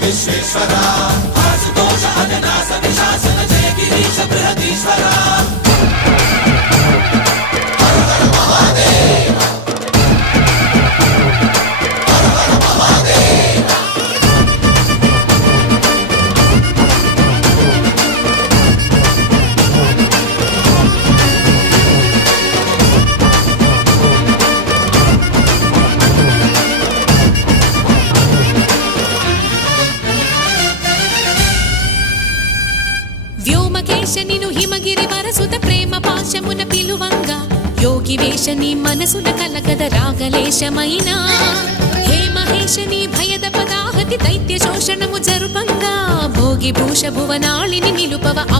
విశ్వేశ్వర ఆశుతోష అజనాశ విశాసన జయ గిరీశ బృహదీశ్వర హర హర మహాదేవ హర హర మహాదేవ వ్యోమకేశనిను హిమగిరి వరసుత ప్రేమ పాశమున పిలువంగా యోగి వేషని మనసున కలకద రాగలేశమైనా హే మహేశని భయద పదాహతి దైత్య శోషణము జరుపంగా భోగి భూష భువనాళిని నిలుపవ